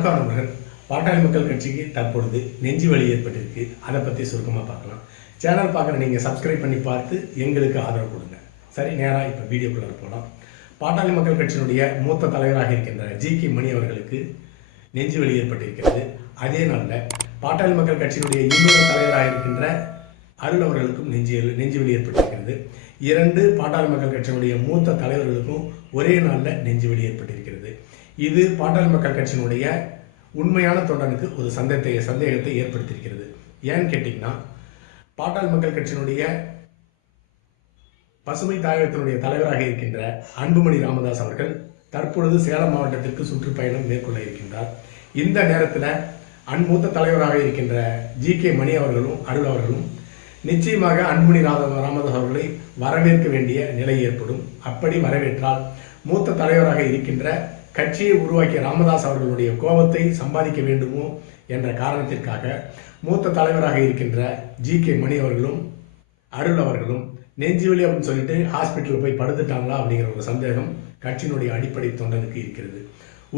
வணக்கம் நண்பர்கள். பாட்டாளி மக்கள் கட்சிக்கு தற்பொழுது நெஞ்சு வலி ஏற்பட்டிருக்கு. அதை பற்றி சுருக்கமாக பார்க்கலாம். சேனல் பார்க்குற நீங்கள் சப்ஸ்கிரைப் பண்ணி பார்த்து எங்களுக்கு ஆதரவு கொடுங்க. சரி, நேராக இப்போ வீடியோக்குள்ளே போகலாம். பாட்டாளி மக்கள் கட்சியினுடைய மூத்த தலைவராக இருக்கின்ற ஜி.கே. மணி அவர்களுக்கு நெஞ்சு வலி ஏற்பட்டிருக்கிறது. அதே நாளில் பாட்டாளி மக்கள் கட்சியினுடைய இன்னொரு தலைவராக இருக்கின்ற அருள் அவர்களுக்கும் நெஞ்சு வலி ஏற்பட்டிருக்கிறது. இரண்டு பாட்டாளி மக்கள் கட்சியினுடைய மூத்த தலைவர்களுக்கும் ஒரே நாளில் நெஞ்சு வலி ஏற்பட்டிருக்கிறது. இது பாட்டாளி மக்கள் கட்சியினுடைய உண்மையான தொண்டனுக்கு ஒரு சந்தேகத்தை ஏற்படுத்தியிருக்கிறது. ஏன்னு கேட்டிங்கன்னா, பாட்டாளி மக்கள் கட்சியினுடைய பசுமை தாயகத்தினுடைய தலைவராக இருக்கின்ற அன்புமணி ராமதாஸ் அவர்கள் தற்பொழுது சேலம் மாவட்டத்திற்கு சுற்றுப்பயணம் மேற்கொள்ள இருக்கின்றார். இந்த நேரத்தில் மூத்த தலைவராக இருக்கின்ற ஜி.கே. மணி அவர்களும் அருள் அவர்களும் நிச்சயமாக அன்புமணி ராமதாஸ் அவர்களை வரவேற்க வேண்டிய நிலை ஏற்படும். அப்படி வரவேற்றால் மூத்த தலைவராக இருக்கின்ற கட்சியை உருவாக்கிய ராமதாஸ் அவர்களுடைய கோபத்தை சம்பாதிக்க வேண்டுமோ என்ற காரணத்திற்காக மூத்த தலைவராக இருக்கின்ற ஜி.கே. மணி அவர்களும் அருள் அவர்களும் நெஞ்சுவலி அப்படின்னு சொல்லிட்டு ஹாஸ்பிட்டலில் போய் படுத்துட்டாங்களா அப்படிங்கிற ஒரு சந்தேகம் கட்சியினுடைய அடிப்படை தொண்டனுக்கு இருக்கிறது.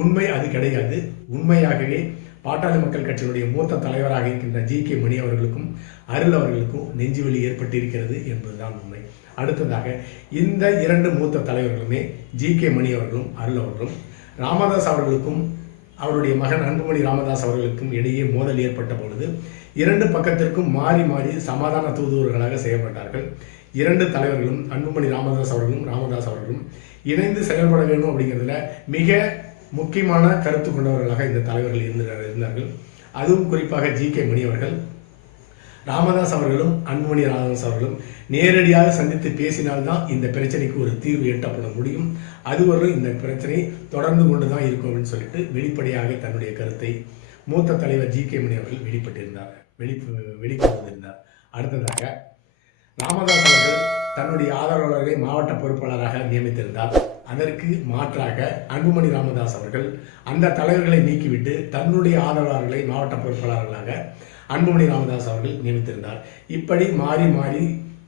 உண்மை அது கிடையாது. உண்மையாகவே பாட்டாளி மக்கள் கட்சியினுடைய மூத்த தலைவராக இருக்கின்ற ஜி.கே. மணி அவர்களுக்கும் அருள் அவர்களுக்கும் நெஞ்சுவலி ஏற்பட்டிருக்கிறது என்பதுதான் உண்மை. அடுத்ததாக இந்த இரண்டு மூத்த தலைவர்களுமே ஜி.கே. மணி அவர்களும் அருள் அவர்களும் ராமதாஸ் அவர்களுக்கும் அவருடைய மகன் அன்புமணி ராமதாஸ் அவர்களுக்கும் இடையே மோதல் ஏற்பட்ட பொழுது இரண்டு பக்கத்திற்கும் மாறி மாறி சமாதான தூதுவர்களாக செயல்பட்டார்கள். இரண்டு தலைவர்களும் அன்புமணி ராமதாஸ் அவர்களும் இணைந்து செயல்பட வேண்டும் அப்படிங்கிறதுல மிக முக்கியமான கருத்து கொண்டவர்களாக இந்த தலைவர்கள் இருந்தார்கள். அதுவும் குறிப்பாக ஜி.கே. மணி அவர்கள் ராமதாஸ் அவர்களும் அன்புமணி ராமதாஸ் அவர்களும் நேரடியாக சந்தித்து பேசினால்தான் இந்த பிரச்சனைக்கு ஒரு தீர்வு எட்டப்பட முடியும். அதுவரை இந்த பிரச்சனை தொடர்ந்து கொண்டு தான் இருக்கும் அப்படின்னு சொல்லிட்டு வெளிப்படையாக தன்னுடைய கருத்தை மூத்த தலைவர் ஜி.கே. மணி அவர்கள் வெளிப்படுத்தியிருந்தார். அடுத்ததாக ராமதாஸ் அவர்கள் தன்னுடைய ஆதரவாளர்களை மாவட்ட பொறுப்பாளராக நியமித்திருந்தார். அதற்கு மாற்றாக அன்புமணி ராமதாஸ் அவர்கள் அந்த தலைவர்களை நீக்கிவிட்டு தன்னுடைய ஆதரவாளர்களை மாவட்ட பொறுப்பாளர்களாக அன்புமணி ராமதாஸ் அவர்கள் நியமித்திருந்தார். இப்படி மாறி மாறி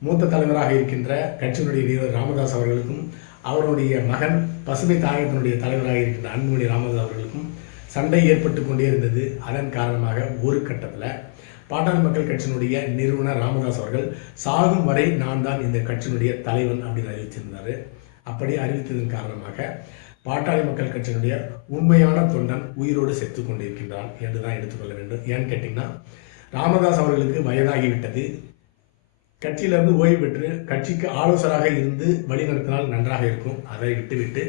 மூத்த தலைவராக இருக்கின்ற கட்சியினுடைய லீடர் ராமதாஸ் அவர்களுக்கும் அவருடைய மகன் பசுமை தாயகத்தினுடைய தலைவராக இருக்கின்ற அன்புமணி ராமதாஸ் அவர்களுக்கும் சண்டை ஏற்பட்டு கொண்டே இருந்தது. அதன் காரணமாக ஒரு கட்டத்தில் பாட்டாளி மக்கள் கட்சியினுடைய நிறுவனர் ராமதாஸ் அவர்கள் சாகும் வரை நான் தான் இந்த கட்சியினுடைய தலைவன் அப்படின்னு அறிவித்திருந்தார். அப்படி அறிவித்ததன் காரணமாக பாட்டாளி மக்கள் கட்சியினுடைய உண்மையான தொண்டன் உயிரோடு செத்து கொண்டிருக்கின்றான் என்று தான் எடுத்துக்கொள்ள வேண்டும். ஏன்னு கேட்டிங்கன்னா, ராமதாஸ் அவர்களுக்கு வயதாகிவிட்டது. கட்சியிலிருந்து ஓய்வு பெற்று கட்சிக்கு ஆலோசகராக இருந்து வழிநடத்தினால் நன்றாக இருக்கும். அதை விட்டுவிட்டு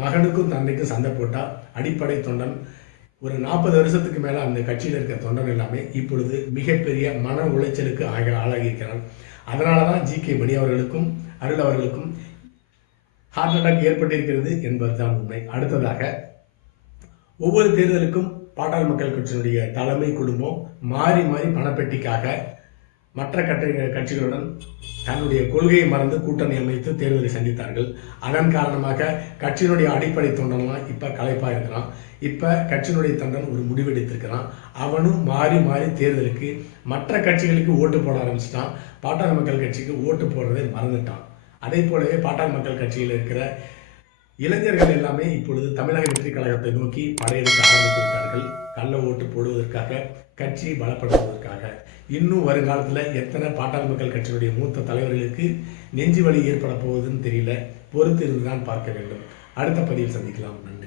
மகனுக்கும் தந்தைக்கும் சண்டை போட்டால் அடிப்படை தொண்டன் ஒரு 40 வருஷத்துக்கு மேலே அந்த கட்சியில் இருக்க தொண்டன் எல்லாமே இப்பொழுது மிகப்பெரிய மன உளைச்சலுக்கு ஆளாகி இருக்கிறான். அதனால தான் ஜி.கே. மணி அவர்களுக்கும் அருள் அவர்களுக்கும் ஹார்ட் அட்டாக் ஏற்பட்டிருக்கிறது என்பதுதான் உண்மை. அடுத்ததாக ஒவ்வொரு தேர்தலுக்கும் பாட்டாளி மக்கள் கட்சியினுடைய தலைமை குடும்பம் மாறி மாறி பணப்பெட்டிக்காக மற்ற கட்சிகளுடன் தன்னுடைய கொள்கையை மறந்து கூட்டணி அமைத்து தேர்தலை சந்தித்தார்கள். அதன் காரணமாக கட்சியினுடைய அடிப்படை தொண்டன்லாம் இப்போ களைப்பாக இருக்கிறான். இப்போ கட்சியினுடைய தொண்டன் ஒரு முடிவெடுத்திருக்கிறான். அவனும் மாறி மாறி தேர்தலுக்கு மற்ற கட்சிகளுக்கு ஓட்டு போட ஆரம்பிச்சிட்டான். பாட்டாளி மக்கள் கட்சிக்கு ஓட்டு போடுறதை மறந்துட்டான். அதே போலவே பாட்டாளி மக்கள் கட்சியில் இருக்கிற இளைஞர்கள் எல்லாமே இப்பொழுது தமிழக வெற்றி கழகத்தை நோக்கி படையெடுக்க ஆரம்பித்து விட்டார்கள். கள்ள ஓட்டு போடுவதற்காக, கட்சியை பலப்படுத்துவதற்காக. இன்னும் வருங்காலத்தில் எத்தனை பாட்டாளி மக்கள் கட்சியினுடைய மூத்த தலைவர்களுக்கு நெஞ்சு வலி ஏற்பட போவதுன்னு தெரியல. பொறுத்து இருந்துதான் பார்க்க வேண்டும். அடுத்த பதிவில் சந்திக்கலாம். நன்றி.